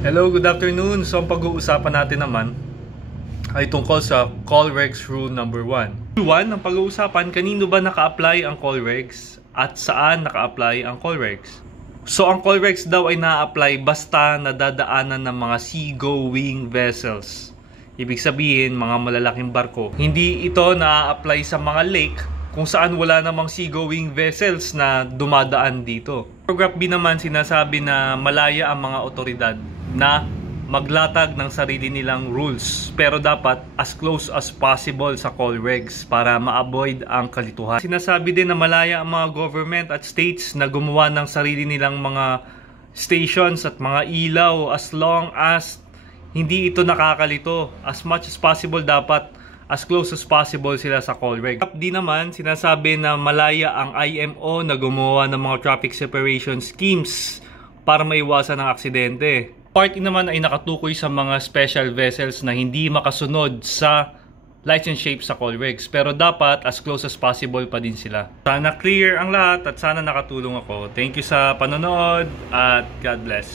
Hello, good afternoon. So ang pag-uusapan natin naman ay tungkol sa Call Regs Rule number 1. Rule 1, ang pag-uusapan, kanino ba naka-apply ang Call Regs at saan naka-apply ang Call Regs? So ang Call Regs daw ay na-apply basta nadadaanan ng mga sea-going vessels. Ibig sabihin, mga malalaking barko. Hindi ito na-apply sa mga lake kung saan wala namang sea-going vessels na dumadaan dito. Paragraph B naman sinasabi na malaya ang mga otoridad na maglatag ng sarili nilang rules, pero dapat as close as possible sa call regs para ma-avoid ang kalituhan. Sinasabi din na malaya ang mga government at states na gumawa ng sarili nilang mga stations at mga ilaw as long as hindi ito nakakalito. As much as possible dapat as close as possible sila sa call reg. Di naman sinasabi na malaya ang IMO na gumawa ng mga traffic separation schemes para maiwasan ang aksidente. Part naman ay nakatukoy sa mga special vessels na hindi makasunod sa license shape sa call regs, pero dapat as close as possible pa din sila. Sana clear ang lahat at sana nakatulong ako. Thank you sa panonood at God bless.